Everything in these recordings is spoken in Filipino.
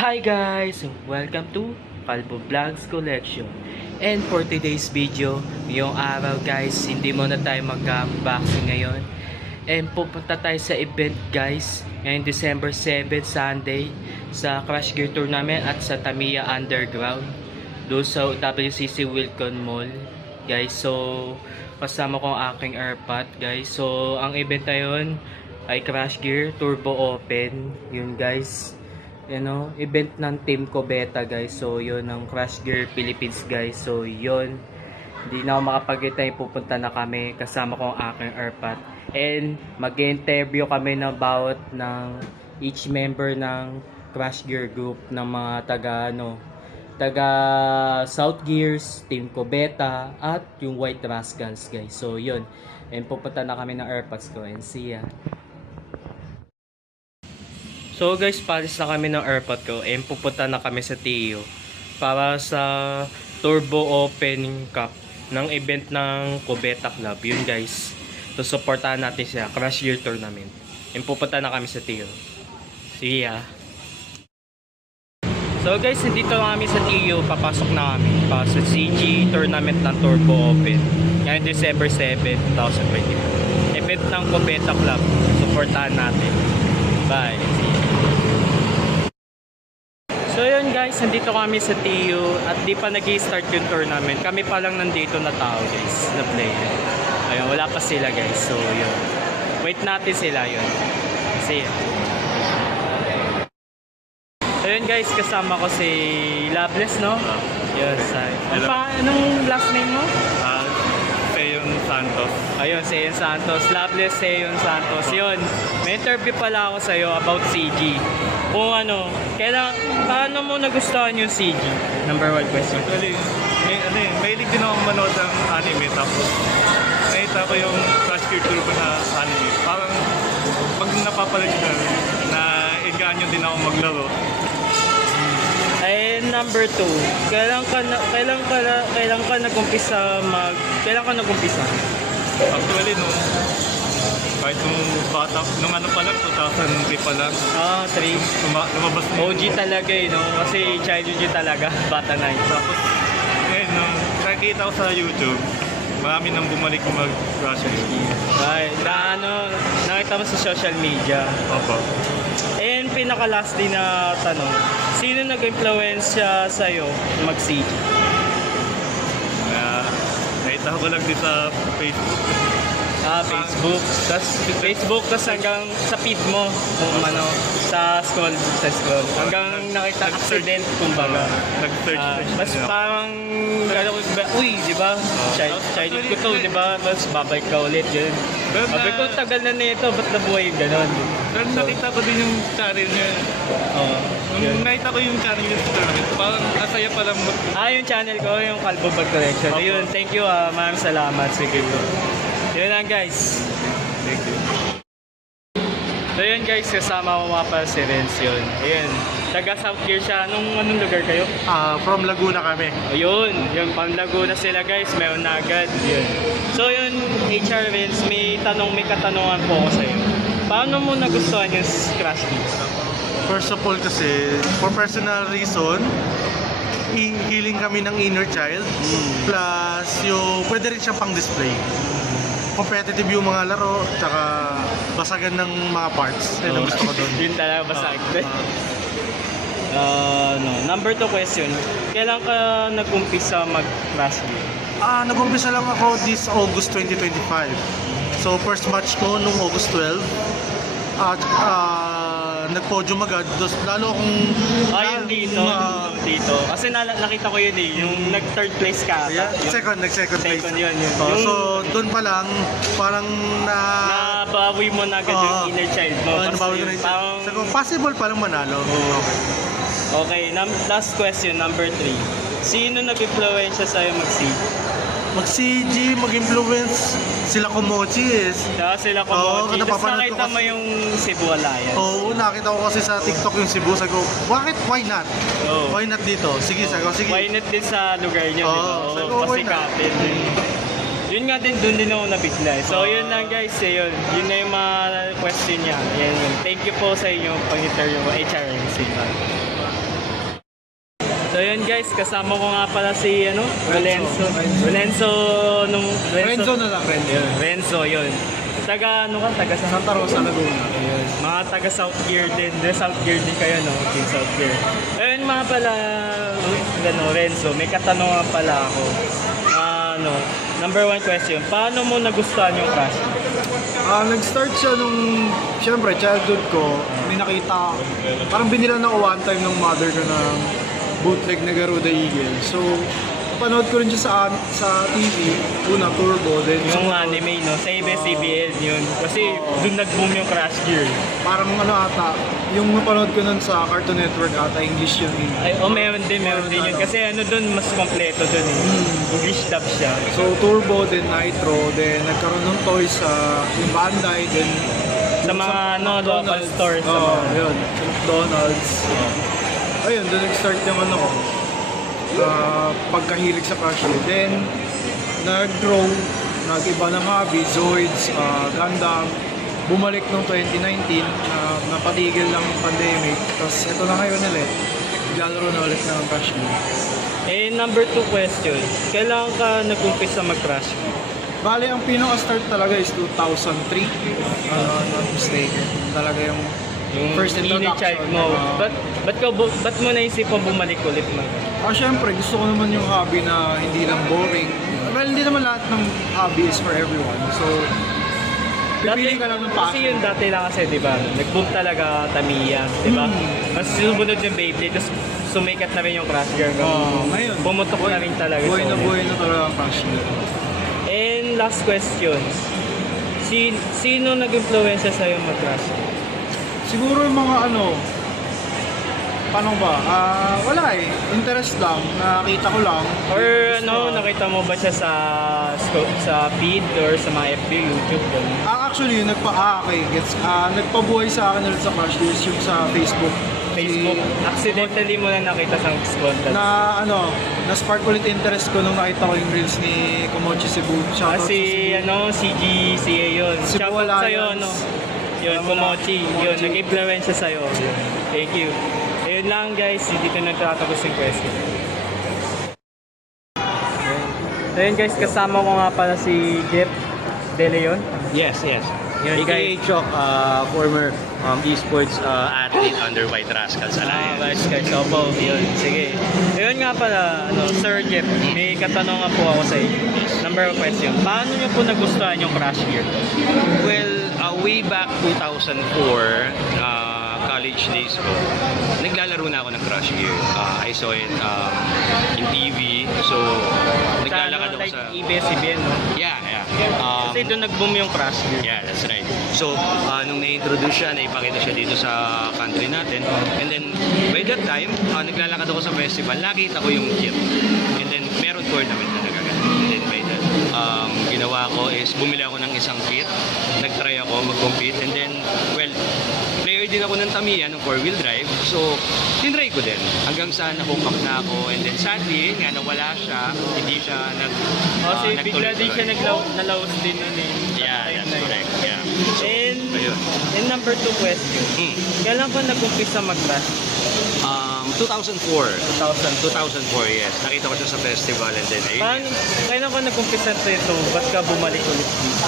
Hi guys! Welcome to Kalbo Vlogs Collection. And for today's video, ngayong araw guys, hindi muna tayo mag-unboxing ngayon. And pupunta tayo sa event guys, ngayong December 7, Sunday, sa Crash Gear Tournament at sa Tamiya Underground. Doon sa WCC Wilcon Mall. Guys, so kasama ko ang aking airpot guys. So ang event na yun ay Crash Gear Turbo Open. Yun guys. Event ng Team Cubeta guys. So yun ang Crash Gear Philippines guys. So yun, hindi na ako makapag-itay, pupunta na kami kasama ko ang aking airpot. And mag-interview kami ng bawat ng each member ng Crash Gear group ng mga taga South Gears, Team Cubeta at yung White Rascals guys. So yun, and pupunta na kami ng airpods ko and see ya. So guys, palis na kami ng airpod ko and pupunta na kami sa TU para sa Turbo Opening Cup ng event ng Cubeta Club. Yun guys, to supportahan natin siya, Crash Gear Tournament. And pupunta na kami sa TU. See ya! So guys, dito na kami sa TU, papasok na kami para sa CG Tournament ng Turbo Open ngayon December 7, 2022. Event ng Cubeta Club, supportahan natin. Bye! See ya! So yun guys, nandito kami sa TU at di pa nag-i-start yung tournament. Kami pa lang nandito na tao guys, na player. Ayun, wala pa sila guys. So yun, wait natin sila yun. See ya. So yun guys, kasama ko si Loveless, no? Yes. Anong last name mo? Seyon Santos. Ayun, Seyon Santos. Loveless Seyon Santos. Yun, may interview pala ako sa'yo about CG. Kung paano mo nagustuhan yung CG? Number 1 question. Actually, mahilig din akong manood ng anime, tapos nakita ko yung Crash Gear Turbo na anime. Parang pag napapalagi na inganyo din ako maglaro. Ay, number 2, kailan ka nag-umpisa? Actually, kahit nung ano pa lang, 2003 pa lang. 3. Lumabas na OG talaga no? Kasi childhood yun talaga, bata na yun. Tapos, nung nakikita ko sa YouTube, marami nang bumalik kung mag-Crash Gear. Ay, nakita mo sa social media. Opo. And pinaka-last din na tanong, sino nag-influence sa'yo mag-CG? Nakita ko lang din sa Facebook. Facebook, tas hanggang sa feed mo, kung sa scroll. Hanggang nakita accident, kumbaga. Nag-search. Mas parang, uy, di ba? Childhood ko to, di ba? Tapos babalik ka ulit, yun. Sabi ko, tagal na nito, ba't nabuhay yung ganon? Pero nakita ko din yung channel niya. Nung nakita ko yung channel niya sa tournament, parang asaya palang yung channel ko, yung Kalbo Vlog Collection. Ayun, thank you, maraming salamat. Sige po. Yun lang guys. Thank you. So yun guys, kasama ko nga pala si Renz yun. Ayun, taga South Gear siya. Anong lugar kayo? From Laguna kami. Ayun, yung pang Laguna sila guys, mayroon na agad. Yun. So yun, HR Renz, may katanungan po ako sa'yo. Paano mo nagustuhan yung Crash Gear? First of all kasi, for personal reason, healing kami ng inner child. Plus, pwede rin siyang pang-display. Competitive yung mga laro, tsaka basagan ng mga parts. Yan ang gusto ko doon. Yun talaga basag. Number 2 question, kailan ka nag-umpisa mag-Crash Gear? Nag-umpisa lang ako this August 2025. So, first match ko nung August 12. Nag-podium agad. Lalo akong... Yung dito. Kasi nakita ko yun yung nag-third place ka. Yeah, second place. Second yun. So, doon pa lang, parang nabawi mo na agad yung inner child mo. Nabawi ko na so, possible palang manalo. Okay, last question, number 3. Sino nag-influensya sa'yo mag-CG, mag-influence sila Komochi sila Komochi. Tapos nakita mo yung Cebu Alliance. Nakita ko kasi sa TikTok yung Cebu. Sabi ko, why not? Why not dito? Sige. Why not din sa lugar nyo, di ba? Pasikapin. Yun nga din, doon din ako nabigla. So yun lang guys, yun na yung mga question niya. Thank you po sa inyo pag-interview ko, HRMC. So yun guys, kasama ko nga pala si Renzo. Renzo na lang, Renzo. Yun, Renzo, yun. Taga taga Santa Rosa, Laguna. Ayun, mga taga South Gear din. South Gear din kayo, no? Team South Gear. Ayun mga pala, Renzo, may katanungan pala ako. Number 1 question, paano mo nagustuhan yung Crash Gear? Nag-start siya nung, syempre, childhood ko. May nakita, parang binilan ako one time ng mother ko ng bootleg na Garuda Eagle. So, panood ko rin siya sa TV, una Turbo, then Yung anime, no? Sa ABS-CBN yun. Kasi dun nag-boom yung Crash Gear. parang ata, yung napanood ko nun sa Cartoon Network ata, English yung Ay, meron din yun. Kasi dun, mas kompleto dun eh. English dub siya. So, Turbo, then Nitro, then nagkaroon ng toys sa yung Bandai, then Sa mga local stores. Yun, sa McDonald's. Ayun, doon nag-start yung pagkahilig sa Crash Gear. Then, nag-grow, nag-iba ng hobby, Zoids, Gundam. Bumalik noong 2019, napatigil lang yung pandemic. Tapos ito na ngayon ulit, naglalaro na ulit ng Crash Gear. Number 2 question, kailan ka nag-umpisa mag-Crash Gear? Bale, ang pinaka-start talaga is 2003. Not mistaken. Talaga yung first introduction. child mo. Ba't mo naisipang bumalik ulit mo? Syempre, gusto ko naman yung hobby na hindi lang boring. Well, hindi naman lahat ng hobby is for everyone. So, pipili ka lang ng Kasi passion. yun dati lang kasi, di ba? Nag-boom talaga Tamiya, di ba? Mas sumunod yung Beyblade, tapos sumikat na rin yung Crash Gear. Ngayon, Pumutok na rin talaga. buhay na ulit. buhay na talaga ang Crash Gear. And last question, sino nag-influensya sa'yo mag-Crash Gear? Siguro yung mga paano ba? Wala eh. Interest lang. Nakita ko lang. Or nakita mo ba siya sa feed or sa mga FB, YouTube? Actually, nagpabuhay sa akin ulit sa Crash Gear yung sa Facebook. Facebook, accidentally mo na nakita sa content. Na spark ulit interest ko nung nakita ko yung reels ni Komochi Cebu. Shoutout sa Cebu. CGCA yun. Cebu Shoutout sa'yo, Alliance. Yun, Komochi. Yun, nag-influensya sa'yo. Thank you. Ayun lang guys, dito nagtatapos yung question. Ayun guys, kasama ko nga pala si Jeff De Leon. Yes. Yun, AKA Chok, former esports athlete under White Rascals Alliance. Guys, opo, yun, sige. Ayun nga pala, Sir Jeff, may katanungan po ako sa inyo. Number 1 question, paano niyo po nagustuhan yung Crash Gear? Well, way back 2004, college days ko, naglalaro na ako ng Crash Gear. I saw it in TV, so naglalakad ako like sa... ABS-CBN, no? Yeah. Kasi doon nag-boom yung Crash Gear. Yeah, that's right. So, nung na-introduce siya, naipakita siya dito sa country natin. And then, by that time, naglalakad ako sa festival, nakita ko yung kit. And then, meron tournament na nagaganap. And then, by that, ginawa ko is, bumili ako ng isang kit. Nag-try ako mag-compete. And then, well, player din ako ng Tamiya, ng 4-wheel drive. So, tinry ko din. Hanggang sa na-hook up na ako. And then, sadly, nga nawala siya. Hindi siya Kasi bigla din siya nagtuloy-tuloy. nalaos din nun eh. Yeah, that's correct. Yeah. So, And, ayun. and number 2 question, kailan ka nag-umpisa mag-Crash? 2004. 2004, yes. Nakita ko siya sa festival and then ayun. Kailan ka nag-umpisa sa ito? Ba't ka bumalik ulit dito?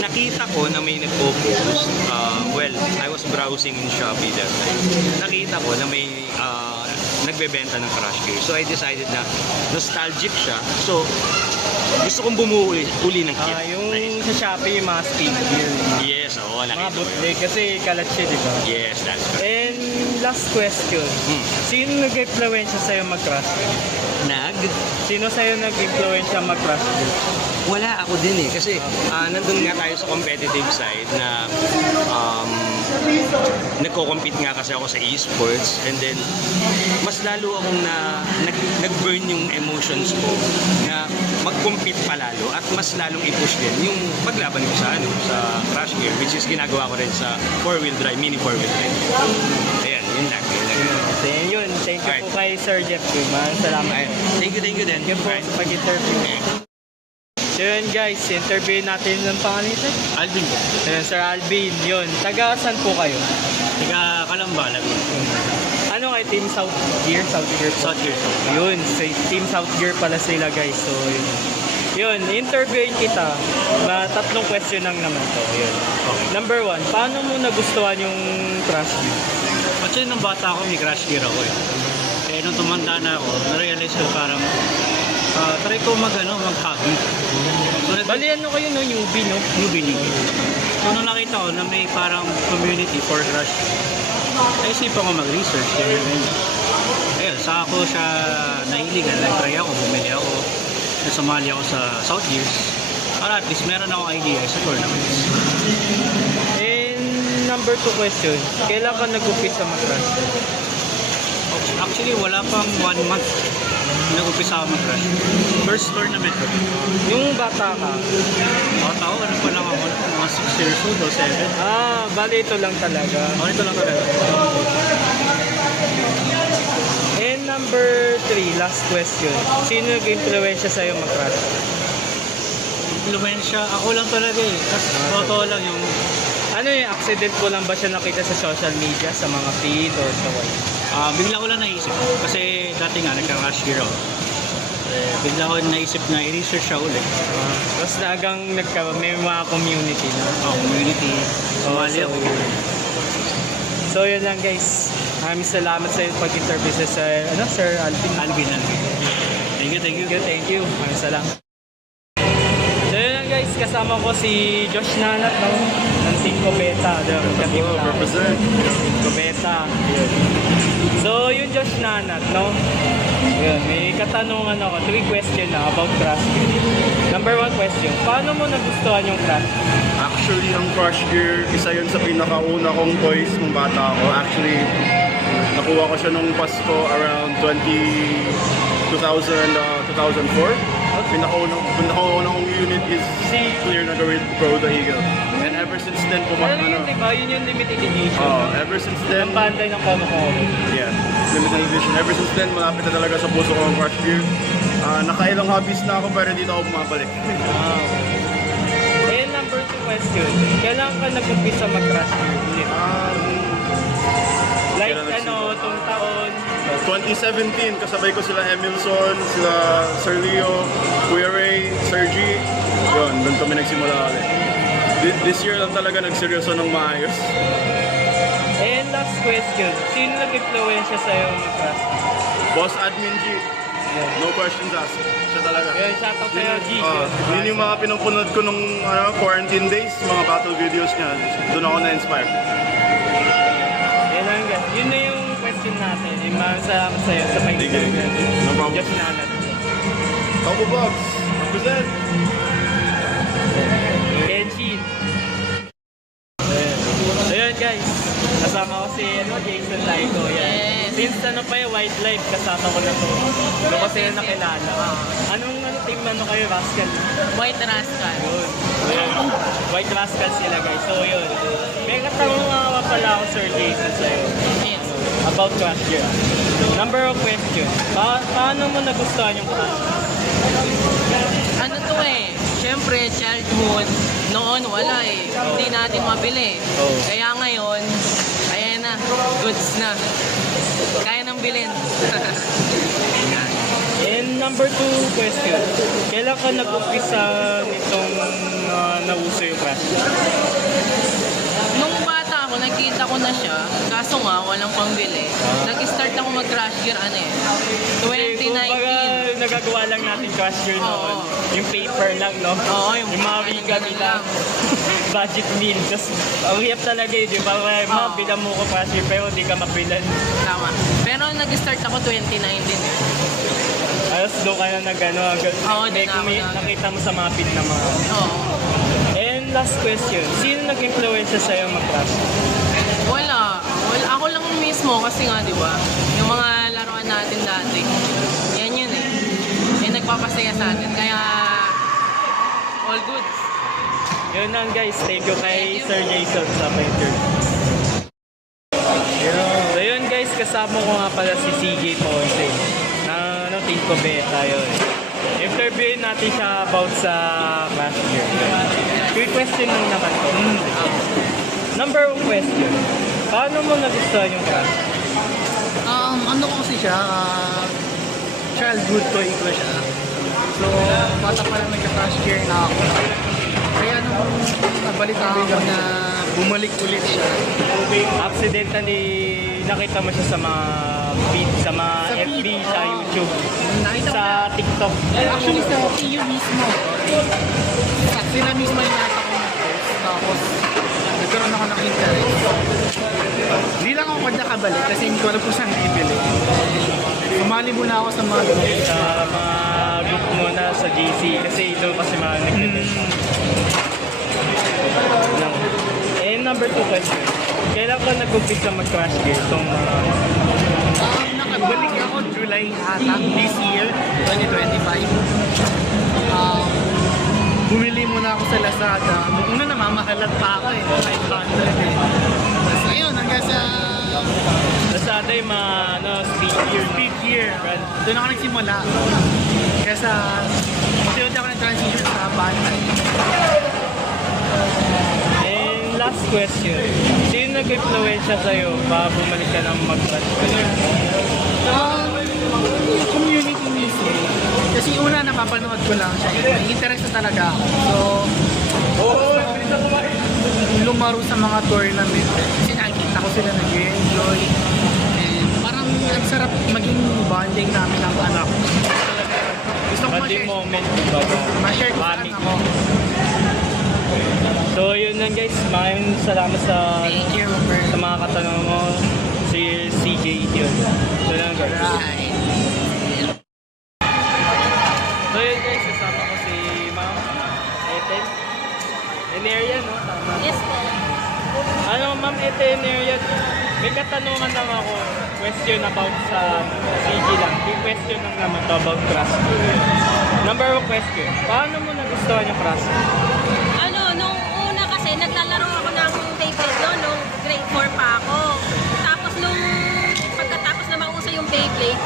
Nakita ko na may nagpo-post. Well, I was browsing in Shopee that time. Nakita ko na may nagbebenta ng Crash Gear. So I decided na nostalgic siya. So gusto kong bumuo uli ng kit. Yung Nice. sa Shopee, yung mga speed gear. Yes, oo. Mga Nakita ko yun. bootleg kasi kalat siya, di ba? Yes, that's correct. And last question, sino nag-influensya sa'yo mag-Crash Gear? Sino sa'yo nag-influensya mag-Crash Gear? Wala ako din eh. Kasi nandun nga tayo sa competitive side na nagko-compete nga kasi ako sa esports and then mas lalo akong nag-burn yung emotions ko na mag-compete pa lalo at mas lalong i-push din yung paglaban ko sa Crash Gear, which is ginagawa ko rin sa 4-wheel drive, mini 4-wheel drive. Ayan, yun lang. Yun, thank you po kay Sir Jeff. Maraming salamat. Ayan. Thank you din. Thank you po sa pag-interview. So yun guys, interview natin ng pangalan nito. Alvin po. Sir Alvin, yun. Taga saan po kayo? Taga Kalamba, Laguna. Ano kayo? Team South Gear? South Gear po. South Gear. Yun, so, Team South Gear pala sila guys. So, yun, interviewin kita. Tatlong question lang naman to. Yun. Okay. Number 1, paano mo nagustuhan yung Crash Gear? Actually, nung bata ako, may crash gear ako eh. Eh, nung tumanda na ako, na-realize ko parang try ko mag-hobby. So, Bali, ano kayo, no? Newbie, no? newbie. So, nung nakita ko na may parang community for crash, naisipan ko mag-research. Ayun, saka ako siya nahiligan. Nag-try ako, bumili ako. Nasumali ako sa South Gears. Para at least meron akong idea sa tournaments. And number 2 question, kailan ka nag-umpisa mag-crash? Actually, wala pang 1 month nag-umpisa ako mag-crash. First tournament ko. Yung bata ka? Bata ako, ano pa lang ako, mga 6 years old o 7. Bali ito lang talaga. Ito lang talaga. And number 3, last question. Sino nag-influensya sa'yo mag-crash? Influensya, ako lang talaga eh. Kasi totoo lang yung Ano yung accident ko lang ba siya nakita sa social media, sa mga feed or sa what? bigla ko lang naisip. Kasi dati nga, nagka-crash gear ako. Bigla ko naisip na i-research siya ulit. Tapos may mga community na. Community, sumali ako. So yun lang guys. Maraming salamat sa pag-interview sa Sir Alvin. Alvin. Thank you. Thank you. Maraming salamat. So yun lang guys, kasama ko si Josh Nanat, no? Ng Cinco Beta. Represent. Cinco Beta. Yun. So yung Josh Nanat, no? Yun, may katanungan ako. 3 question na about Crash Gear. Number 1 question, paano mo nagustuhan yung Crash Gear? Actually, ang Crash Gear, isa yun sa pinakauna kong toys nung bata ako. Actually, nakuha ko siya nung Pasko around 2004. Pinakauna kong unit is Clear na gawin Pro the Eagle. And ever since then, Yun, diba? Yun yung limited edition. ever since then, Ang bantay ng Kono-Kono. yeah, limited edition. Ever since then, malapit na talaga sa puso ko ang Crash Gear. Nakailang hobbies na ako pero dito ako bumabalik. And number 2 question, kailan ka nag-umpisa mag-Crash Gear ulit? Like kailan itong taon? 2017, kasabay ko sila Emilson, sila Sir Leo, Kuya Ray, Sir G. Yun, doon kami nagsimula ulit. This year lang talaga nagseryoso ng maayos. And last question, sino nag-influensya sa'yo mag-Crash Gear? Boss Admin G, no questions asked. Siya talaga. Yun, shoutout sa'yo, G. Yun yung mga pinapanood ko nung quarantine days, mga battle videos niya. Doon ako na-inspire. Yan lang guys. Yun na yung question natin. Yung maraming salamat sa'yo sa pag-interview. No problem. Just Nanat. Couple Vlogs, represent! Kenshin. Ayun guys. Kasama ko si Jason Laiko. Yan. Since pa yung wildlife, kasama ko na to. Doon kasi yung nakilala. Anong team kayo, Rascal? White Rascal. Yun. Ayun. White Rascal sila guys. So yun. May katanungan pala ako, Sir Jason, sa'yo. Yes. About Crash Gear. Number of question. Paano mo nagustuhan yung Crash Gear? Ano to eh? Siyempre, childhood. Noon, wala eh. Hindi natin mabili. Oh. Kaya ngayon, ayan na. Goods na. Kaya nang bilhin. And number 2 question. Kailan ka nag-umpisa nitong nauso yung Crash Gear? Nung bata ako, nakita ko na siya. Kaso nga, walang pangbili. Nag-start ako mag-Crash Gear, 2019. Kumbaga, nagagawa lang natin Crash Gear noon. Oo. Yung paper lang, no? Oo, yung mga ganun origami lang. lang. Budget meal. Tapos, ang hirap talaga eh, di ba? Mabilan mo ko Crash Gear, pero di ka mabilan. Tama. Pero nag-start ako 2019 eh. Ayos, doon ka na nag-ano. Oo, may doon ako na. nakita mo sa mga feed na mga... Oo. And last question. Sino nag-influensya sa'yo mag-Crash Gear? Wala. Ako lang mismo kasi nga, di ba? Yung mga laruan natin dati. Yan yun eh. Yung nagpapasaya sa atin. Kaya, all good. Yun lang guys. Thank you kay Sir Jason sa pa-interview. So yun guys, kasama ko nga pala si CJ Ponce ng Cinco Beta yun. Interviewin natin siya about sa Crash Gear. Quick question lang naman to. Number 1 question. Paano mo nagustuhan yung Crash Gear? ano ko kasi siya, childhood toy ko siya. So, bata pa lang nagka-crash gear na ako. Kaya nung nabalitaan ko na bumalik ulit siya, Accidentally, nakita mo siya sa mga feed, sa mga Sa FB, feed, sa oo. YouTube, nakita ko sa na, TikTok. actually sa TU mismo, sila mismo yung nata ko ng post, tapos nagkaroon ako ng interest. Hindi lang ako nakabalik kasi hindi ko alam kung saan bibili. Sumali muna ako sa mga groups. Sa mga group mo na sa GC, kasi doon kasi mga nag-test. And number 2 question. Kailan ka nag-umpisa mag-crash gear itong mga... Nakabalik ako July ata this year, 2025. Bumili muna ako sa Lazada. Nung una namamahalat pa ako eh, 500 eh. Tapos ayun, hanggang sa Lazada yung mga street gear. street gear. Doon ako nagsimula. Kaya sa unti-unti ako nag-transition sa Bandai. And last question. Sino nag-influensya sa'yo para bumalik ka ng mag-crash gear? Yung community mismo. Kasi una napapanood ko lang siya. May interest na talaga ako. So, lumaro sa mga tournament. Kasi nakikita ko sila nag-enjoy. And parang ang sarap maging bonding namin ng anak ko. Gusto ko Bonding ma-share. moment, kumbaga. Ma-share ko sa Bonding. anak ko. So yun lang guys, maraming salamat sa Thank you, Robert. sa mga katanungan mo, si CJ yun. So lang guys. Right. So yun guys, kasama ko si Ma'am Ethel. Eneria, no? Tama. Yes po. Ano Ma'am Ethel, Eneria, may katanungan lang ako. Question about sa CJ lang. Yung question lang naman to about crash gear. Number 1 question. Paano mo nagustuhan yung crash gear? Ano, nung una kasi naglalaro ako ng Beyblade no, nung grade 4 pa ako. Tapos nung pagkatapos na mauso yung Beyblade,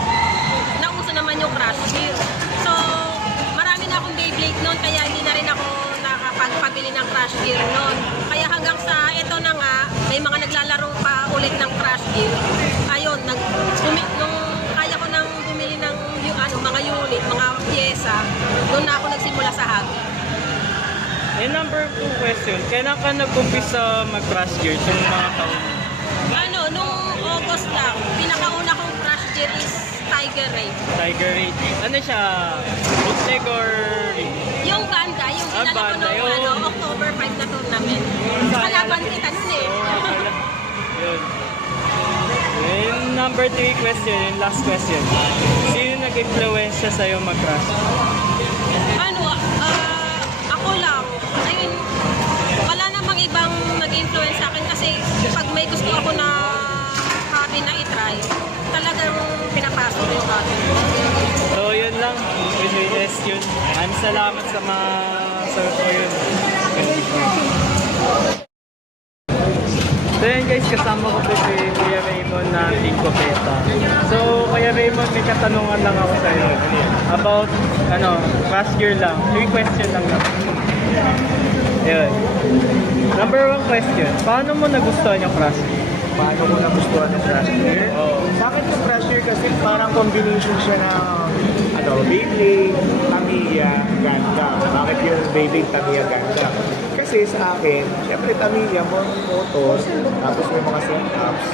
nauso naman yung Crash Gear. So, marami na akong Beyblade noon kaya hindi na rin ako nakapagpabili ng Crash Gear noon. Kaya hanggang sa ito na nga, may mga naglalaro pa ulit ng Crash Gear. Ayun, nung kaya ko nang bumili ng mga unit, mga pyesa, doon na ako nagsimula sa hobby. And number 2 question, kailan ka nag-umpisa mag-crash gear itong mga taon? Ano, nung August lang, pinakauna kong crash gear is Tiger Ray. Tiger Raid. Ano siya? Bootleg or... Yung banda, yung Ah, dinala ko banda, nung yun. October 5 na tournament. Kalaban kita nun eh. Yun. And number 3 question, yung last question. Sino nag-influensya sa'yo mag-crash? Ano, ako lang. I mean, wala namang ibang nag-influence sa akin kasi pag may gusto ako na hobby na itry, talagang pinapasok ko yung hobby. So yun lang, with question. Maraming salamat sa mga sagot ko yun. So yun guys, kasama ko po si Kuya Raymond na Team Copeta. So Kuya Raymond, may katanungan lang ako sa iyo about crash gear lang. 3 question lang naman. Ayun. Number 1 question, paano mo nagustuhan yung crash gear? Paano ko nagustuhan ng Crash Gear? Sa akin yung Crash Gear kasi parang combination siya ng Beyblade, Tamiya, Gundam. Bakit yung Beyblade, Tamiya, Gundam? Kasi sa akin, syempre Tamiya, more motors, tapos may mga setups,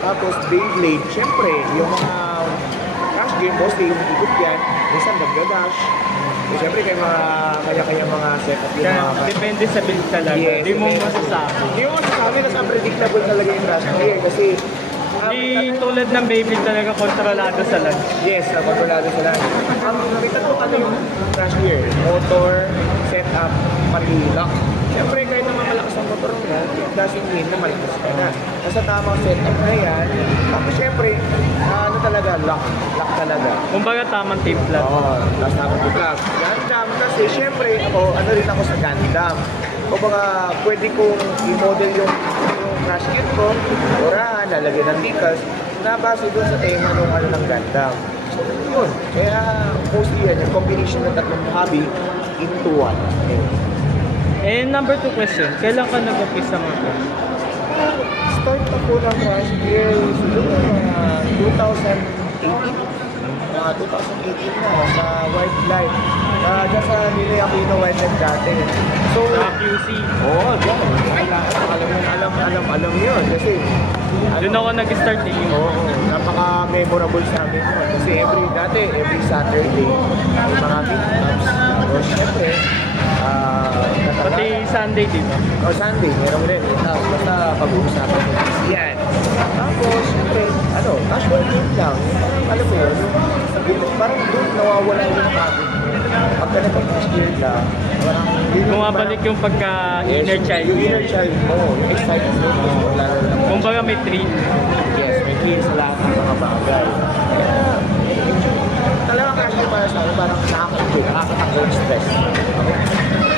tapos Beyblade, syempre yung mga Crash Gear, mostly yung ikot yan, minsan nagda-dash. So, syempre kaya mga setup yung mga Depende sa build talaga. Yes, Di mo yes. masasabi. Hindi mo masasabi kasi unpredictable talaga yung Crash Gear kasi Di tulad ng Beyblade talaga kontrolado sa land. yes, kontrolado sila. May tatlong yung Crash Gear, motor, setup, pati lock. Siyempre kahit naman malakas ang motor nila, it doesn't mean na malakas ka na. Nasa tamang setup na yan, tapos siyempre, talaga, lock talaga. Kumbaga tamang timpla. Oo, tapos tamang vlog. Gundam kasi siyempre ako, rin ako sa Gundam. O baka pwede kong i-model yung crash kit ko, orahan, lalagyan ng decals, na base doon sa tema ng ng Gundam. So, yun. Kaya mostly yan, yung combination ng tatlong hobby into one. And number 2 question, kailan ka nag-umpisa mag-crash? Nag-start na po ng Crash Gear siguro mga 2018. Mga 2018 na sa Wildlife. Diyan sa Nili Aquino Wildlife dati. So, Sa QC. oo, dyan. Alam yun. Kasi, Doon ako nag-start eh. oo, napaka-memorable sa amin yun. Kasi every Saturday, may mga meetups. Tapos, syempre, Pati Sunday, di ba? o Sunday, meron rin. Basta pag-uusapan mo yan. Tapos, syempre, casual game lang. Alam mo yun, parang doon nawawala yung habit. Pagka nag-crash gear ka, parang Bumabalik yung pagka-inner child. Yung inner child mo, yung excitement mo, lalo na Kumbaga may thrill. yes, may clear sa lahat ng mga bagay. Kaya, talagang crash gear para sa akin, parang nakaka-enjoy, nakakatakbo yung stress.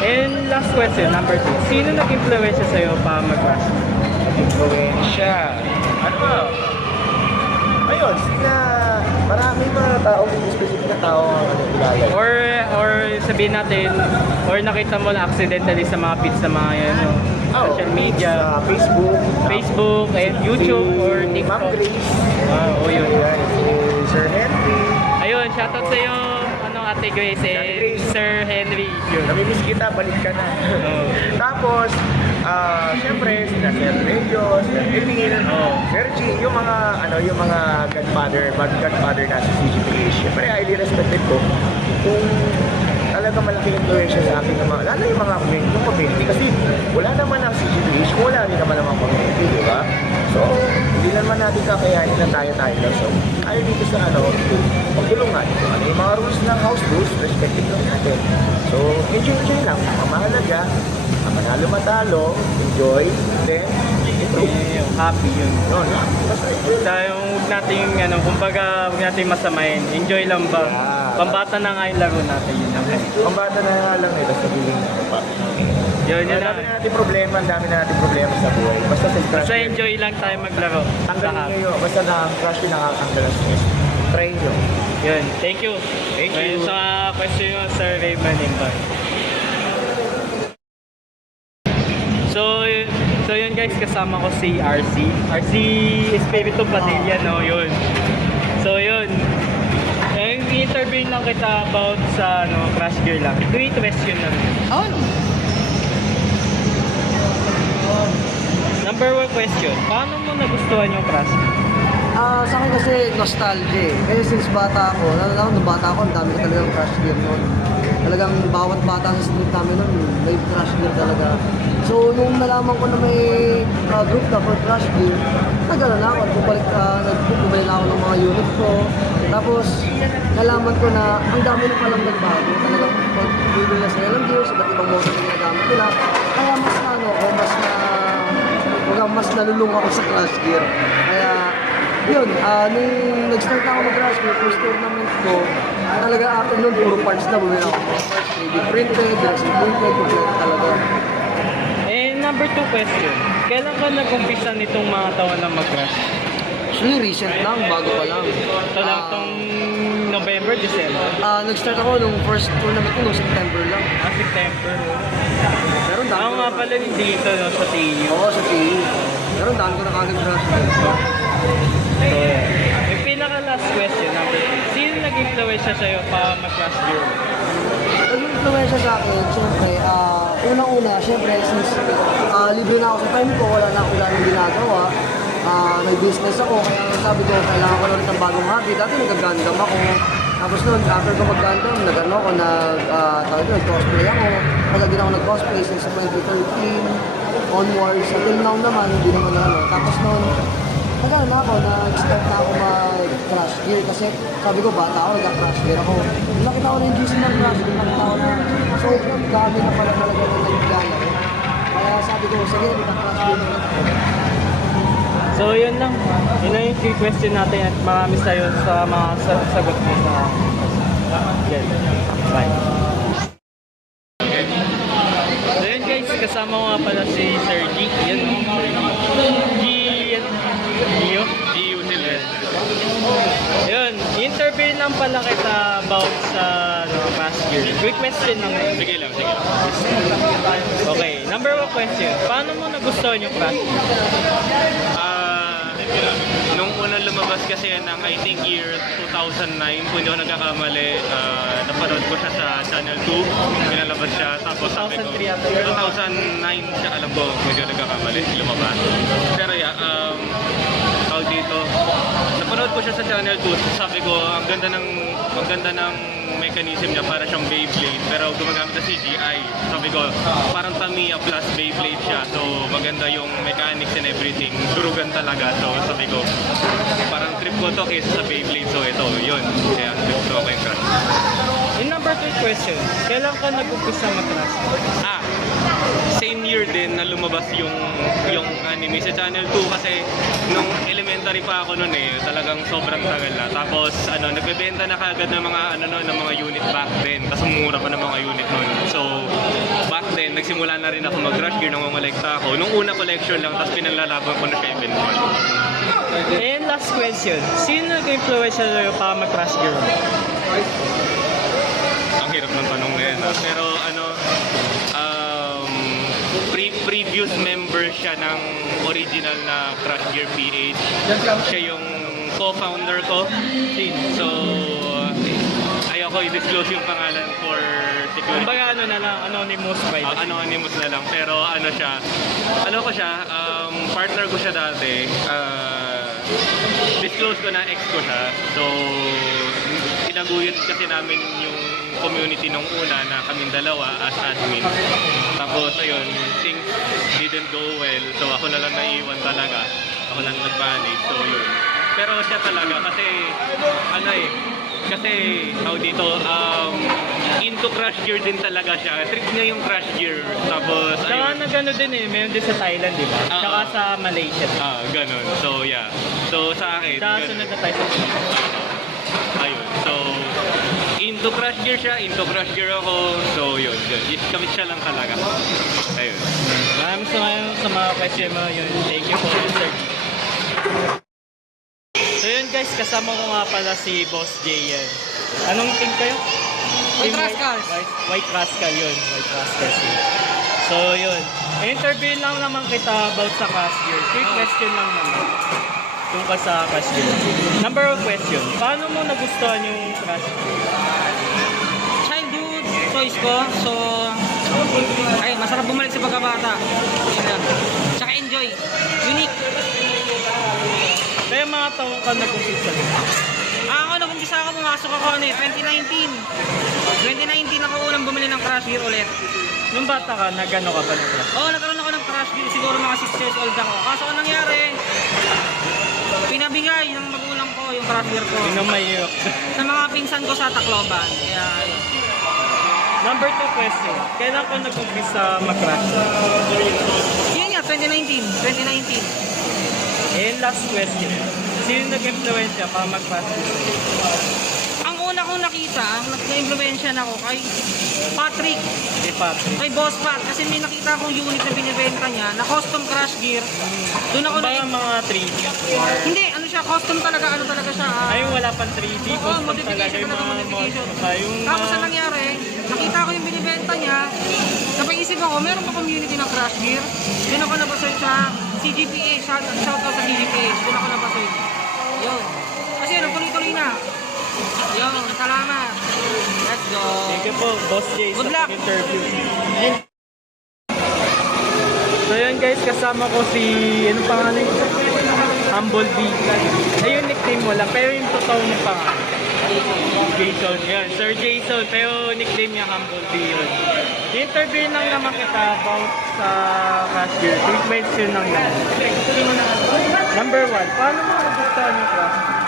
And last question, number 2. Sino nag-influensya sa'yo para mag-crash? Influensya. Ano ba? Ayun, maraming mga tao, specific na tao ang kilala. Or sabihin natin, or nakita mo na accidentally sa mga feeds sa mga yan, no? Social media, Sa Facebook, and YouTube, or Ma'am TikTok. Grace. Wow, yun. Ayan, si Sir Henry. Ayun, shoutout sa'yo, Ate Grace, Ate Grace. Sir Henry. Yun. Namimiss kita, balik ka na. Oo. Tapos, syempre, sina Sir Radio, Sir Emil, Sir G, yung mga godfather na sa CGPH. Syempre, highly respected ko. Kung talaga malaking influensya sa akin, lalo yung mga community. Kasi wala naman ang CGPH, kung wala rin naman ang mga community, di ba? So, hindi naman natin kakayanin na tayo lang. So, ayaw dito sa pagtulungan. Ano yung mga rules ng house rules, respected lang natin. So, enjoy lang. Ang mahalaga, ang manalo matalo, enjoy, then, improve. Happy yun. No, basta enjoy. Tayo, huwag natin, kumbaga, huwag natin masamayin. Enjoy lang ba? Yeah. Pambata na nga yung laro natin yun. Ang bata na nga lang eh, basta feeling na pa. Yun, Ang dami na natin problema, sa buhay. Basta Basta crash enjoy lang tayo maglaro. tanggalin nyo yun. Basta na-crash yung nakakanggal ang stress. Try nyo. Yun, thank you. Thank you. Ayun sa question yung Sir Raymond Imbay. So yun guys, kasama ko si RC. RC Espiritu Padilla, no? Yun. So yun. I-interview lang kita about sa Crash Gear lang. 3 question lang. Number 1 question. Paano mo nagustuhan yung Crash Gear? Sa akin kasi nostalgia eh. Kasi since bata ako, nung bata ako, ang dami ko talagang crash gear noon. Talagang bawat bata sa street namin noon, may crash gear talaga. So, nung nalaman ko na may group na for crash gear, nagala na ako. Nagpupubay na ako ng mga unit ko. Tapos, nalaman ko na ang dami na palang nagbago. Talagang pag-bibig na sila ng gears, iba't ibang motor na ginagamit nila. Kaya mas nalulung ako sa crash gear. Kaya, yun, nung nag-start na ako mag-crash gear, first tournament ko, talaga after nun, puro parts na bumili ako. 3D printed, direct printed, complete talaga. Number 2 question. Kailan ka nag-umpisa nitong mga taon na mag-crash? Actually, recent lang, bago pa lang. Ito lang tong November, December. Nag-start ako nung first tournament ko, nung September lang. September. Pero ang dami Ako ko nga pala dito sa TU. Oo, sa TU. Pero ang dami ko na kagad crash gear. So, yung pinaka-last question, number 3. Sino nag-influensya sa'yo para mag-crash gear? Nag-influensya sa akin, syempre, unang-una, syempre, since libre na ako sa time ko, wala na akong ganong ginagawa. May business ako, kaya sabi ko, kailangan ko na rin ng bagong hobby. Dati nag-gundam ako. Tapos noon, after ko mag-gundam, nag-cosplay ako. Tagal din ako nag-cosplay since 2013 onwards. Until now naman, hindi naman Tapos noon, nag-start na ako mag-crash gear kasi sabi ko, bata ako, nag-crash gear ako. Nakita ko na yung GC ng crash gear, nakita ko na sobrang dami na pala talaga ng naglalaro. Kaya sabi ko, sige, nag-crash gear na ako. So, yun lang. Yun lang yung 3 question natin at marami sa'yo sa mga sagot mo sa... Yan. Bye. So, yun guys, kasama ko nga pala si Sir G. Yan. G Silver. Yun, interview lang pala kita about sa crash Gear? Quick question lang eh. Sige lang, sige lang. Okay, number 1 question. Paano mo nagustuhan yung Crash Gear? Nung unang lumabas kasi yan ng I think year 2009, kung hindi ako nagkakamali, napanood ko siya sa Channel 2, pinalabas siya, tapos sabi ko, 2003 ata yun. 2009 siya, alam ko, kung hindi ako nagkakamali, lumabas. Pero yeah, tawag dito, napanood ko siya sa Channel 2, sabi ko, ang ganda ng mechanism niya, para siyang Beyblade, pero gumagamit na CGI. Sabi ko, parang Tamiya plus Beyblade siya, so maganda yung mechanics and everything, durugan talaga. So sabi ko, parang trip ko to kaysa sa Beyblade, so ito, yun. Kaya gusto ko yung Crash. In number 2 question, kailan ka nag-umpisa mag-Crash Gear? Same year din na lumabas yung anime sa Channel 2 kasi nung elementary pa ako noon talagang sobrang tagal na. Tapos nagbebenta na kagad ng mga unit back then. Kasi mura pa ng mga unit noon. So back then nagsimula na rin ako mag-Crash Gear, nangongolekta ako. Nung una collection lang, tapos pinalalaban ko na siya eventually. And last question, sino nag-influensya sa'yo para mag-Crash Gear? Ang hirap ng tanong na yan. Pero previous member siya ng original na Crash Gear PH. Siya yung co-founder ko. So, ayoko i-disclose yung pangalan for security. Kumbaga na lang, anonymous by the Anonymous na lang. Pero partner ko siya dati. Disclose ko na ex ko siya. So, tinaguyod kasi namin yung community nung una na kaming dalawa as admin. Tapos ayun, things didn't go well. So ako na lang naiwan talaga. Ako lang nag-manage. So yun. Pero siya talaga kasi kasi dito into Crash Gear din talaga siya. Trip niya yung Crash Gear. Tapos Saka nagano din meron din sa Thailand, di ba? Saka sa Malaysia. Ganun. So yeah. So sa akin, Sa sunod na tayo sa ayun. So into Crash Gear siya, into Crash Gear ako. So yun. Kami siya lang talaga. Ayun. Maraming salamat sa mga question mo yun. Thank you for answering. So yun guys, kasama ko nga pala si Boss Jay yan. Anong team kayo? White Team Rascals. White Rascal yun. White Rascals yun. So yun. Interview lang naman kita about sa Crash Gear. Quick question lang naman. Tungkol sa Crash Gear. Number 1 question. Paano mo nagustuhan yung Crash Gear? Childhood choice ko, so masarap bumalik sa pagkabata. Tsaka enjoy. Unique. Kaya mga taong ka nag-umpisa. Ako nag-umpisa ako, pumasok ako 2019. 2019 ako unang bumili ng Crash Gear ulit. Nung bata ka, nagano ka ba ng Crash? Nagkaroon ako ng Crash Gear, siguro mga 6 years old ako. Kaso ang nangyari, pinabigay ng magulang ko yung Crash Gear ko Inumayok. sa mga pinsan ko sa Tacloban. Kaya, Number 2 question. Kailan ka nag-umpisa mag-Crash? yun nga, 2019. And last question. Sino nag-influensya para mag-Crash? Ang una kong nakita, nag-impluensya na ako kay Patrick, Si Patrick. kay Boss Pat, kasi may nakita akong unit na binibenta niya na custom Crash Gear. Doon ako Baka mga 3D. Hindi, custom talaga, siya. Ay, wala pang 3D. Oo, Custom modification talaga yung talaga, mga modification. yung Tapos ang nangyari, nakita ko yung binibenta niya, napaisip ako, meron pa community ng Crash Gear. Doon ako napasearch sa CGPA, shout out sa CGPA, doon ako napasearch. Yun. Kasi yun, tuloy-tuloy na. Yun, salamat. Let's go. Thank you po, Boss Jay, Good sa luck. interview. So yun guys, kasama ko si, ano pangalan niya? Humble B. Ayun, nickname mo lang, pero yung totoo mong pangalan. Jason, yun. Sir Jason, pero nickname niya Humble B yun. Interview lang naman kita about sa Crash Gear. 3 question lang yan. Number 1, paano mo nagustuhan yung Crash Gear?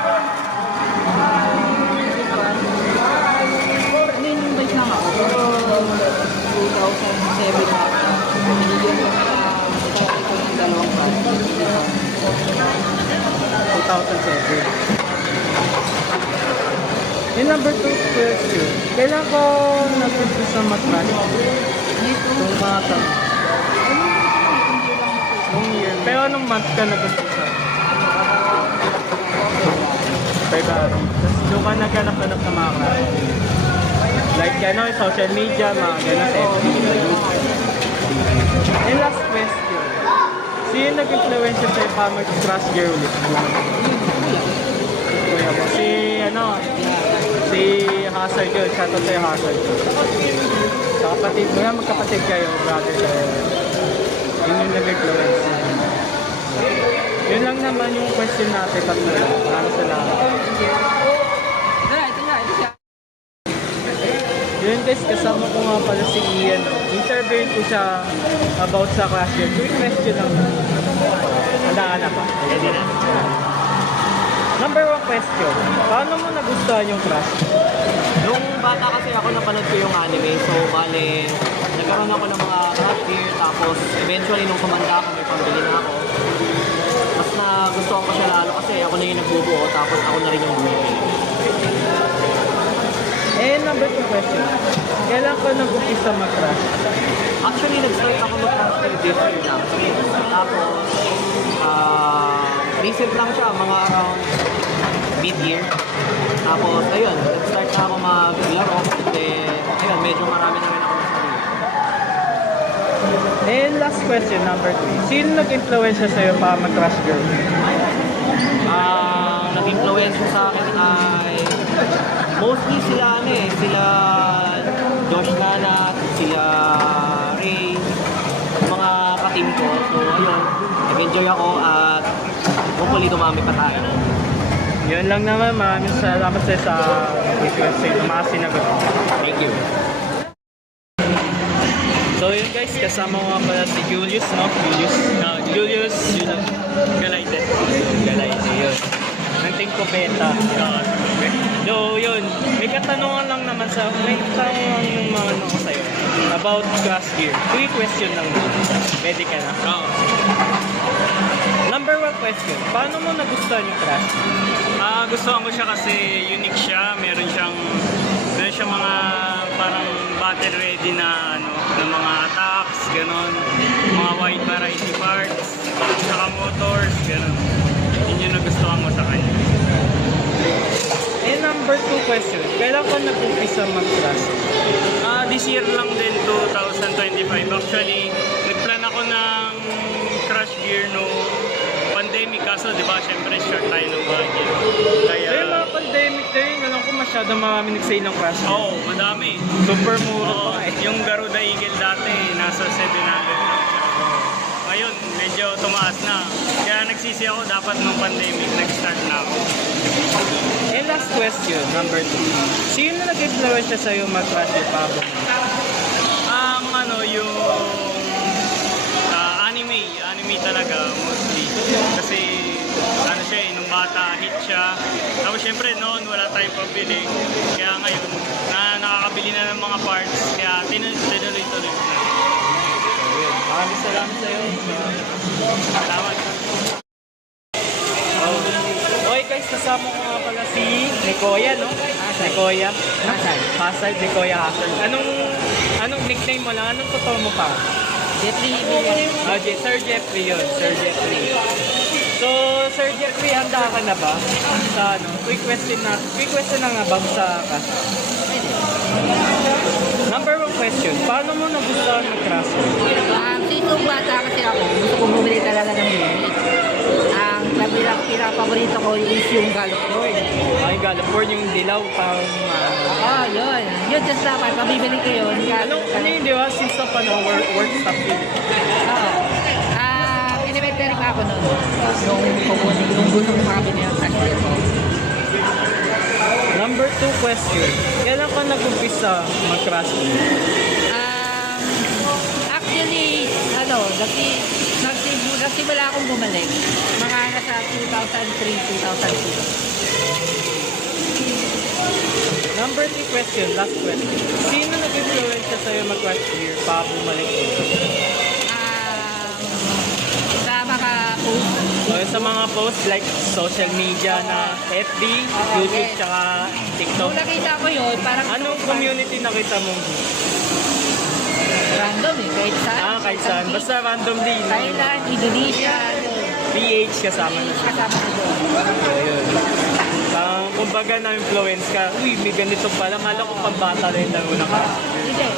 Nin-invite lang ako. Pero 2007 na binigyan ko na ito ng dalawang card. 2007. Yung number 2 question, kailan ko nag-umpisa mag-Crash? Nung bata. Nung year. Pero anong month ka nag-umpisa? February. Tapos doon ka naghanap-hanap ng mga Crash. Like ano, social media, mga ganun, FB. And last question. Sino nag-influence sa'yo pa mag-crush girl ulit? Kuya mo. Si Hazard yun. Shoutout sa'yo, Hazard. Sa kapatid mo yan, magkapatid kayo, brother kayo. Yun yung nag-influence. Yun lang naman yung question natin, tatlo lang. Maraming salamat. Yun guys, kasama ko nga pala si Ian. Interviewin ko siya about sa crush girl. Quick question lang. Handa pa. Number 1 question. Paano mo nagustuhan yung crush? Nung bata kasi ako napanood ko yung anime, so bale, nagkaroon ako ng mga crush gear, tapos eventually nung kumanda ako, may pambili na ako. Mas nagustuhan ko siya lalo kasi ako na yung nagbubuo, tapos ako na rin yung bumibili. And number 2 question. Kailan ka nag-umpisa mag-crush? Actually, nag-start ako mag-crush gear this year lang. Tapos, recent lang siya, mga around mid-year. Tapos, ayun, nag-start na ako maglaro. Then, ayun, medyo marami na rin ako nasali. And last question, number 3. Sino nag-influence sa'yo pa mag-crush girl? Nag-influence sa akin ay mostly sila sila Josh Nana, sila Ray, mga ka-team ko. So, ayun, nag-enjoy ako at hopefully dumami pa tayo. Yun lang naman. Maraming salamat sa'yo sa request sa'yo. Mga sinagot. Thank you. So yun guys, kasama ko nga pala si Julius, no? Julius Galayde. Yun. Ng Team Copeta. So yun, may katanungan lang naman may katanungan ng mga ano ko sa'yo about crush gear. 3 question lang din. Pwede ka na? Oo. Number 1 question, paano mo nagustuhan yung crush? Gusto ko siya kasi unique siya. Meron siyang mga parang battle ready na na mga attacks, ganon. Mga wide variety parts, saka motors, ganon. Yun yung nagustuhan mo sa kanya. And number 2 question, kailan ka nag-umpisa mag-crush? This year lang din, 2025. Actually, nagplan ako ng crush gear no pandemic kaso, di ba, syempre short tayo ng budget. Kaya, Pero mga pandemic din, alam ko masyadong marami nag-sale ng crush gear. oo, madami. Super mura Oo, pa eh. yung Garuda Eagle dati, nasa 700 lang siya. Ngayon, medyo tumaas na. Kaya nagsisi ako, dapat nung pandemic, nag-start na ako. And last question, number 2. Sino nag-influence siya sa'yo mag-crush gear pa ako? Yung anime talaga, mostly. Kasi, siya nung bata, hit siya. Tapos syempre noon, wala tayong pabili. Kaya ngayon, nakakabili na ng mga parts. Kaya tinuloy-tuloy na. Maraming salamat sa'yo. Salamat. Okay guys, kasama ko nga pala si Nicoya, no? Nicoya. Hazard, Nicoya Hazard. Anong nickname mo lang? Anong totoo mo pa? Jeffrey, Sir Jeffrey yun. Sir Jeffrey. So, Sir Jeffrey, handa ka na ba? Sa quick question na nga ba sa kaso? Number 1 question, paano mo nagustuhan mag-crush gear? Sinong bata kasi ako, gusto ko bumili talaga ng unit. Ang pinaka-paborito ko is yung Gallopford. Ay, Gallopford, yung dilaw, pang... Oo, yun. Yun, just dapat, mabibili ko yun. Ano yun, di ba? Since of work stuff yun. Oo. Inventory pa ako noon. Nung gusto ko makabili ng sashay ko. Number 2 question, kailan ka nag-umpisa mag-crush gear? Actually, nagsimula akong bumalik. Mga nasa 2003, 2002. Number 3 question, last question. Sino nag-influence siya sa'yo mag-crush gear pa bumalik ko? Sa mga post. So, sa mga posts like social media na FB, YouTube, yes. tsaka TikTok. Kung nakita ko yun, parang... Anong community nakita mo? Random eh, kahit saan. Kahit saan. Basta randomly. Thailand, Indonesia, PH kasama na siya. kasama ko doon. Ayun. kumbaga na-influence ka, uy, may ganito pala, kala ko pambata rin laro na ka. Hindi.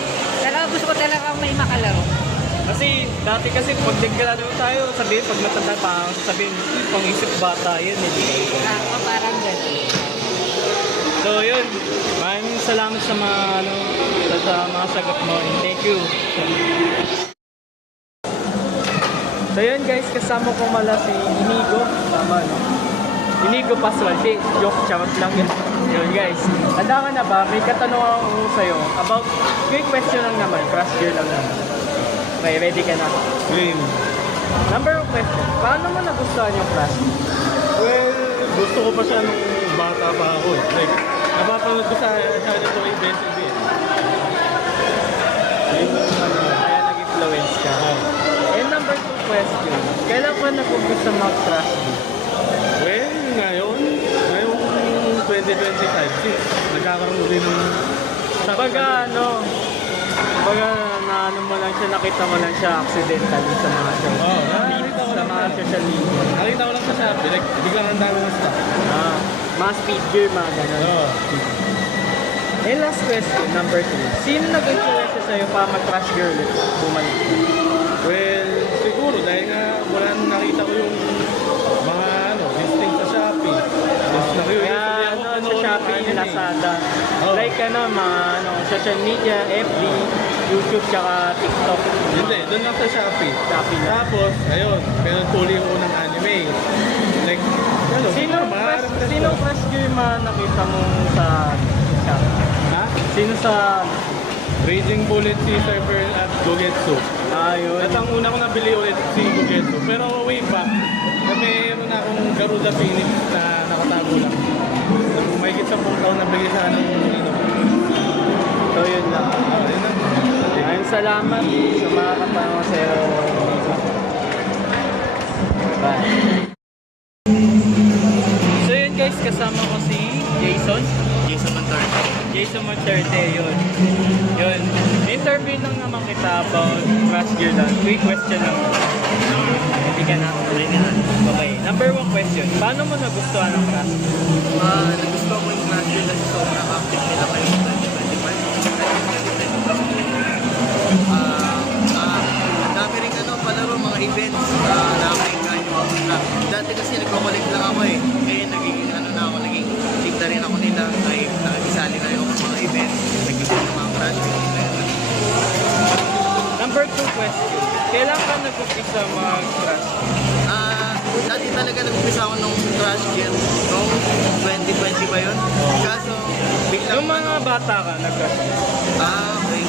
Talaga gusto ko talaga may makalaro. Kasi dati kasi pag nagkalaro tayo, sabihin pag matanda pa, sabihin, uy, pang-isip bata yun. Ako parang gano'n. So yun, maraming salamat sa mga, sa mga sagot mo. And thank you. So yun guys, kasama ko mala si Inigo. Tama, no? Inigo Paswalde. Joke, charot lang yun. Yun guys. Handa ka na ba? May katanungan ako sa'yo about, quick question lang naman. Crush girl lang naman. Okay, ready ka na? Game. Number 1 question. Paano mo nagustuhan yung crush? Well, gusto ko pa siya nung bata pa ako. Like, napapanood ko siya dito kay BSB. Kaya nag-influence ka. And number 2 question. Kailan ka nag-umpisa mag-crush? Well, ngayong 2025, nagkakaroon din ng... Baga naano mo lang siya, nakita mo lang siya accidentally sa mga show. Oo, Sa mga social media. nakita ko lang sa Shopee, like, biglang ang dami ng stock. Mga speed gear, mga ganun. Oo. And last question, number 3. Sino nag-influence sa'yo para mag-crush girl? Bumalik. Well, siguro dahil nga wala nang nakita ko yung mga listing sa Shopee. Tapos Kaya sa Shopee, Lazada. Like mga social media, FB, YouTube, tsaka TikTok. Hindi, doon lang sa Shopee. Shopee lang. Tapos, ayun, pero tuli ko ng anime. Like, Sino crush girl nakita mo sa Shopee? Ha? Sino sa... Raging Bullet si Server at Gogetsu. Ayun. At ang una ko nabili ulit si Gogetsu. Pero way back, mayroon na akong Garuda Phoenix na nakatago lang. May higit sa 10 taon na bigay sa ng So yun lang. Ayun na. Maraming salamat sa mga kapanawa sa'yo. Bye. So yun guys, kasama ko si Jason. Jason Monterde, yun. Interview lang naman kita about crush girl lang. Quick question lang. Hindi ka na? Okay. Number 1 question. Paano mo nagustuhan ang crush? Nagustuhan ko yung crush girl kasi sobrang active nila kayo sa 2025. Ang dami rin palaro, mga events na American yung mga dati kasi nagko-collect lang ako eh. Ngayon naging naging team na rin ako nila. Like, nakikisali na ako sa mga events. Nag-event ng mga crush girl. Number 2 question. Kailan ka nag-umpisa mag-crush? Dati talaga nag-umpisa ako nung crush girl noong 2020 ba yun? Kaso, biglang Yung mga bata ka, nag-crush? okay.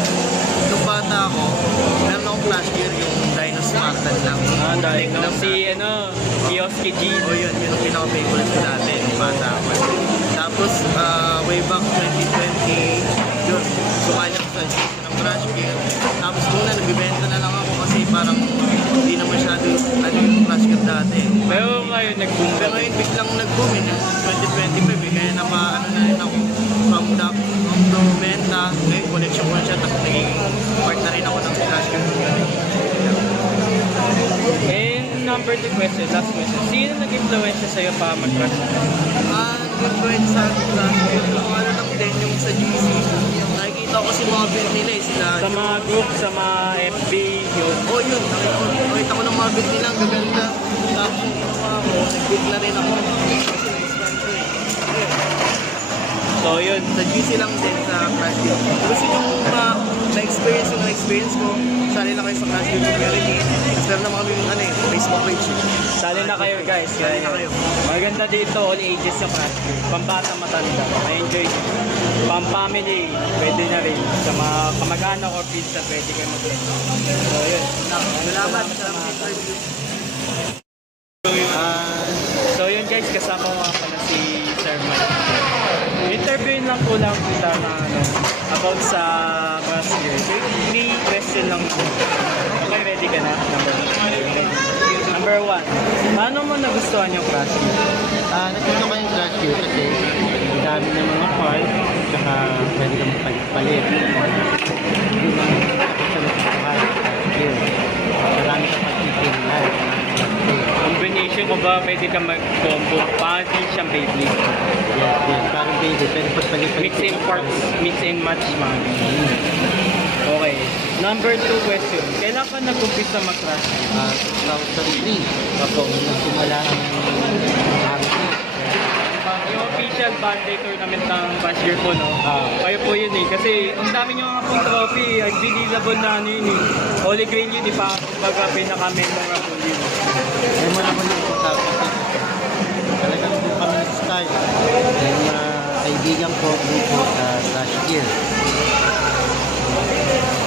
Nung bata ako, meron akong crush girl yung Dino Spartan lang. Dahil si, Kioski G. Yun ang pinaka-favorite ko dati nung bata ako. Tapos, way back 2020, yun, sumali ako sa season ng crush girl. Tapos muna, nagbibenta na lang ako kasi parang hindi na masyado yung crush girl dati. Pero ngayon, nag-boom. Pero ngayon, biglang nag-boom yung 2025 kaya napaano na rin ako from benta, ngayon connection ko na siya, tapos naging part na rin ako ng crush girl. And number 2 question, last question. Sino nag-influence sa'yo para mag-crush? Nag-influence sa crush girl. Ano lang din yung sa GC. Nakikita ko kasi mga build nila sila. Sa mga group, sa mga FB, yun. Yun. Nakita ko ng mga build nila, ang gaganda. Tapos yung ginawa ko, nag-build na rin ako. Kasi na-expand ko eh. So yun. Sa GC lang din sa crush girl. Kasi yung na-experience ko, sali na kayo sa crush girl community. Pero na kami yung Facebook page. Sali na kayo guys. Sali na kayo. Maganda dito, all ages sa crush girl. Pambata, matanda. Ma-enjoy. Pam-family, pwede na rin. Sa mga kamag-anak or pizza, pwede kayo mag-enjoy. So yun. Salamat sa interview. So yun guys, kasama ko nga pala si Sir Mike. Interviewin lang ko lang kita na about sa crush girl. 3 question lang. Okay, ready ka na? Number 1. Paano mo nagustuhan yung crush girl? Natuto ko yung crush girl kasi ang dami ng mga parts, tsaka pwede ka magpalit. Hindi mo nakasalit sa crush girl. Marami ka pag-ipin live. Combination ko ba pwede ka mag-combo. Parang din siyang Beyblade. Yes, parang baby. Pero pagpalit-palit. Mix and match mga ganyan. Okay. Number 2 question. Kailan ka nag-umpisa mag-crash? 2003. Ako, nagsimula ang araw ko. Yung official Bandai tournament ng past year po, no? Kayo po yun eh. Kasi ang dami nyo nga pong trophy. Unbelievable na ano yun eh. Holy Grail yun eh. Pagka pinaka-memorable yun. May mga muli ko sa talagang doon kami nag-start. Yung mga kaibigan ko, grupo sa last year.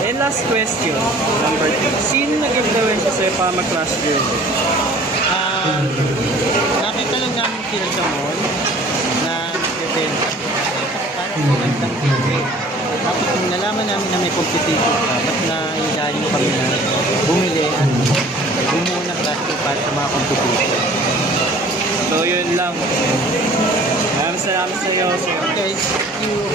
And last question, number 2. Sino nag-influence sa'yo para mag-crash gear? Nakita lang namin sila sa mall na nagbebenta. Parang magandang TV. Tapos nung nalaman namin na may competition pa, ba't na ilalim kami na bumili at bumuo ng plastic para sa mga competition. So yun lang. Maraming salamat sa iyo, sir. Okay, thank you.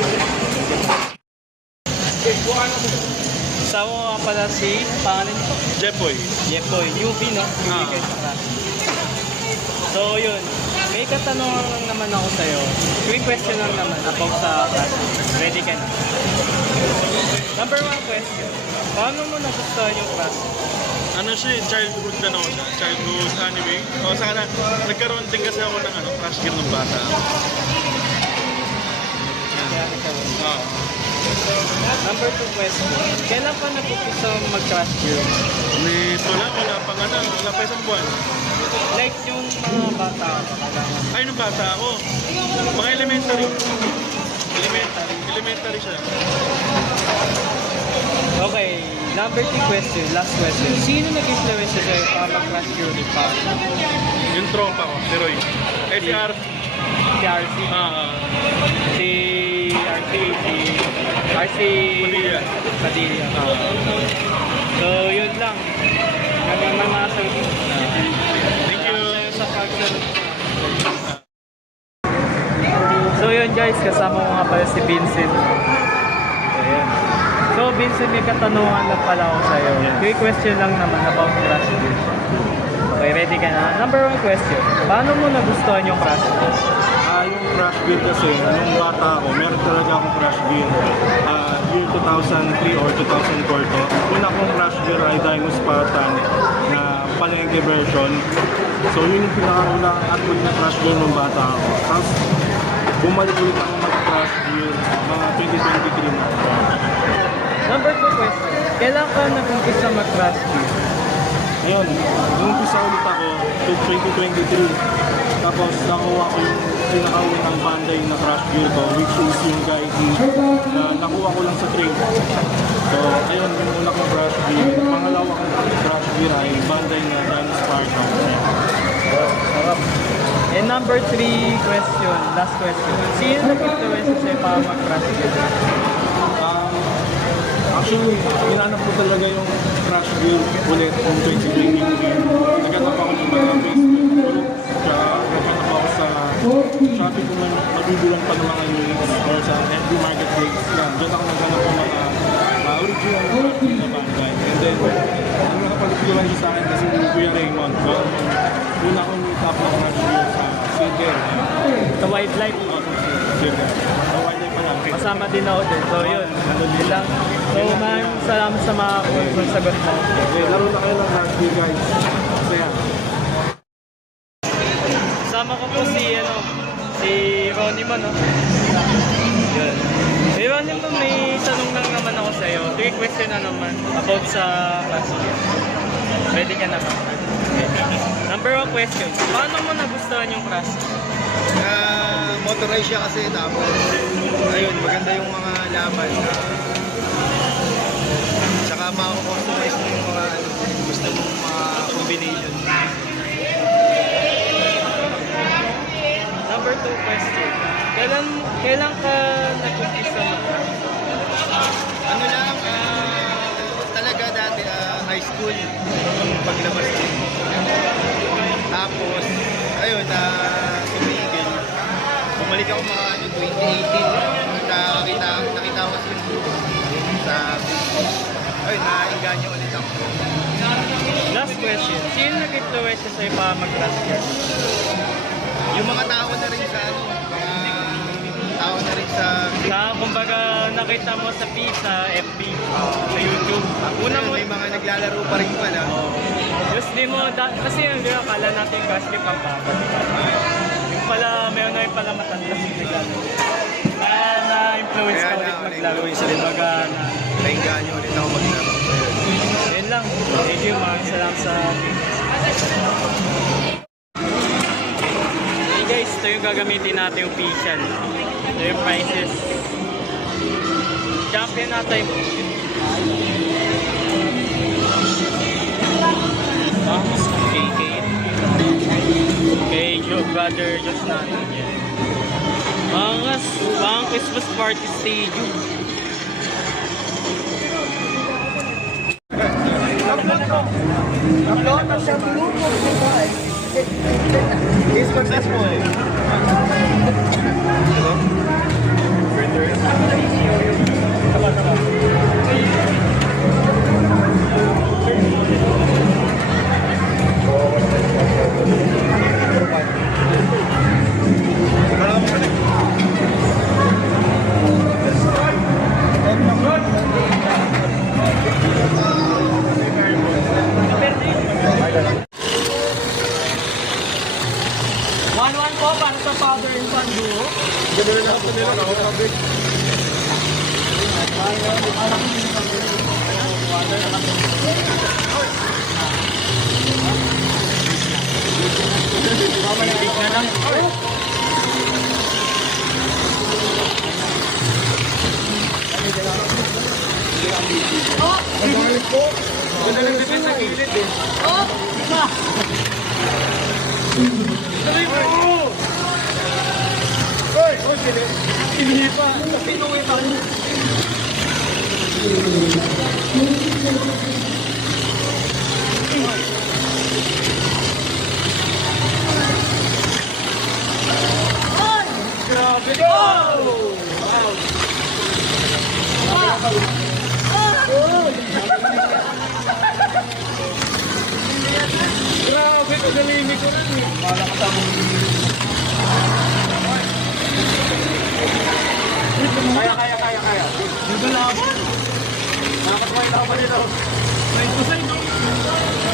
Kasama mo nga pala si pangalan ko? Jepoy. Jepoy, newbie, no? Newbie kayo sa crash. So yun, may katanungan lang naman ako sa'yo. Quick question lang naman about sa crash. Ready ka na? Number 1 question. Paano mo nagustuhan yung crash? Ano siya, childhood childhood anime. O sana, nagkaroon din kasi ako ng Crash Gear ng bata. Number 2 question. Kailan ka nag-upisa mag-crash gear? Wala pa isang buwan. Like yung mga bata. Ay, nung bata ako. Mga elementary. Elementary siya. Okay, number 3 question, last question. Sino nag-influence sa'yo para mag-crash gear ulit pa? Yung tropa ko, si Roy. Si RC. Si RC? Si RC, si RC Padilla. So, yun lang. Hanggang mga sagot. Thank you. Sa pagsagot. So, yun guys, kasama ko nga pala si Vincent. Ayan. So, Vincent, may katanungan lang pala ako sa'yo. Quick question lang naman about crash gear. Okay, ready ka na? Number 1 question. Paano mo nagustuhan yung crash gear? Yung Crash Gear kasi, nung bata ako, meron talaga akong Crash Gear. Year 2003 or 2004 to. Una akong Crash Gear ay Dino Spartan na palengke version. So yun yung pinakauna at na Crash Gear nung bata ako. Tapos bumalik ulit ako mag-Crash Gear mga 2023 na. Number 2 question. Kailan ka nag-umpisa mag-crash gear? Ayun, nung umpisa ulit ako to 2023. Tapos nakuha ko yung pinakaunang Bandai na Crash Gear ko, which is yung Gaidi na nakuha ko lang sa trade. So ayun, yung una kong Crash Gear. Pangalawa kong Crash Gear ay Bandai na Dino Spartan. And number 3 question, last question. Sino nag-influence sa'yo para mag-crash gear? Actually, hinanap ko talaga yung Crash Gear ulit noong 2023. Naghanap ako ng mga Facebook group, tsaka naghanap ako sa Shopee kung mabibilang pa ng mga units or sa FB Marketplace. Yan, dyan ako naghanap ng mga original na Crash Gear na Bandai. And then, ang nakapag-iwan sa akin kasi yung Kuya Raymond. So, una akong meet-up ng Crash Gear sa Silver. Sa wildlife? Oo, sa Silver. Sa wildlife pa lang. Kasama din ako din. So yun, yun lang. So maraming salamat sa mga kung sagot mo. Okay, laro na kayo ng Crash Gear guys. Masaya. Kasama ko po si Ronnie mo, no? Yun. Hey Ronnie mo, may tanong lang naman ako sa'yo. 3 question na naman about sa Crash Gear. Ready ka na ba? Okay. Number 1 question. Paano mo nagustuhan yung Crash Gear? Motorized siya kasi tapos ayun, maganda yung mga laban. Tsaka makakustomize mo yung mga gusto mong mga combination. Number 2 question. Kailan ka nag-umpisa mag-crash? Ano lang, talaga dati high school yung paglabas din. Tapos, ayun, tumigil. Bumalik ako mga 2018. Nakita ko sa Facebook. Ayun, nainganyo ulit ako. Last question, sino nag-influence sa'yo para mag-crash course? Yung mga tao na rin sa ano, mga tao na rin sa Kumbaga, nakita mo sa sa FB, sa YouTube. Una mo, may mga naglalaro pa rin pala. just di mo, kasi yung di ba, kala natin yung crash game ang baba. Yung pala, meron na yung pala matanda yung naglaro. Kaya na-influence ka ulit maglaro. Kumbaga, Naingaan nyo ulit ako maglaro. yun lang. Thank you, maraming salamat sa Hey guys, ito yung gagamitin natin yung official. Ito yung prices. Champion natin. Kay Joe Brother Diyos natin yan. Mga Christmas party stadium. He's successful. One po para sa father and son duo. Grabe, kagalimik ko rin eh. Kaya. Dito laban. Nakakatway na ako dito. Side to side.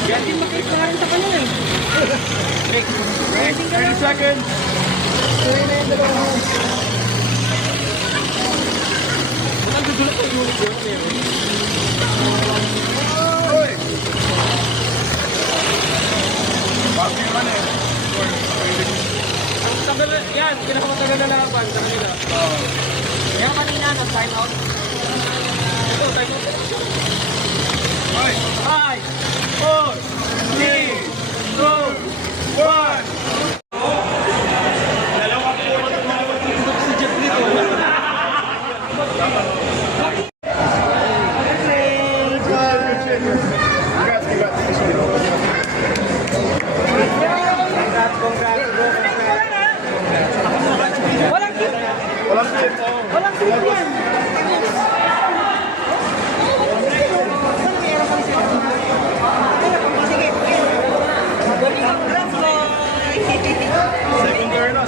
Gati makikain sa kanya eh. Break. 30 seconds. Tuloy na yung dalawa. Walang gugulat ang ulit yun. Oy! Bakit naman eh. Ang tagal na, yan, pinakamatagal na laban sa kanila. Kaya kanina, nag-time out. Ito, time out. 5, 4, 3, 2, 1. Dalawang po. Si Jeff dito.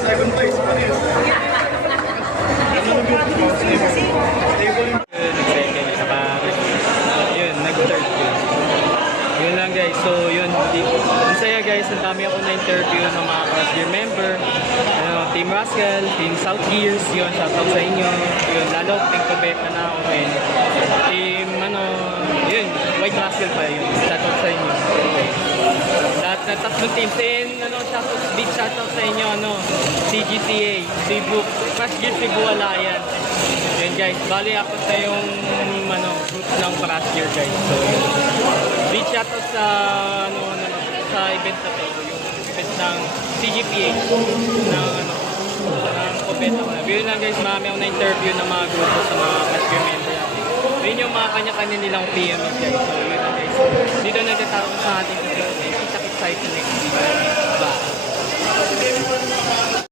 Second place. Yun, nag-third yun. Yun lang guys. So yun, masaya guys. Ang dami ako na-interview ng mga Crash Gear member. Team Rascal, Team South Gears. Yun, shoutout sa inyo. Yun, lalo, Team Quebec na ako. Team, yun, White Rascal pa yun. Shoutout sa inyo. Lahat na tatlong teams. Big shoutout sa inyo, CGCA, Cebu, Crash Gear Cebu Alliance. Yun guys, bali ako sa yung group ng Crash Gear guys. So yun. Big shoutout sa sa event na to, yung event ng CGPA ng Kopeta. Yun lang guys, marami ako na-interview ng mga grupo sa mga Crash Gear member. Yun yung mga kanya-kanya nilang PM guys. So yun lang guys. Dito nagtatapos sa ating video. Kita-kita sa next video.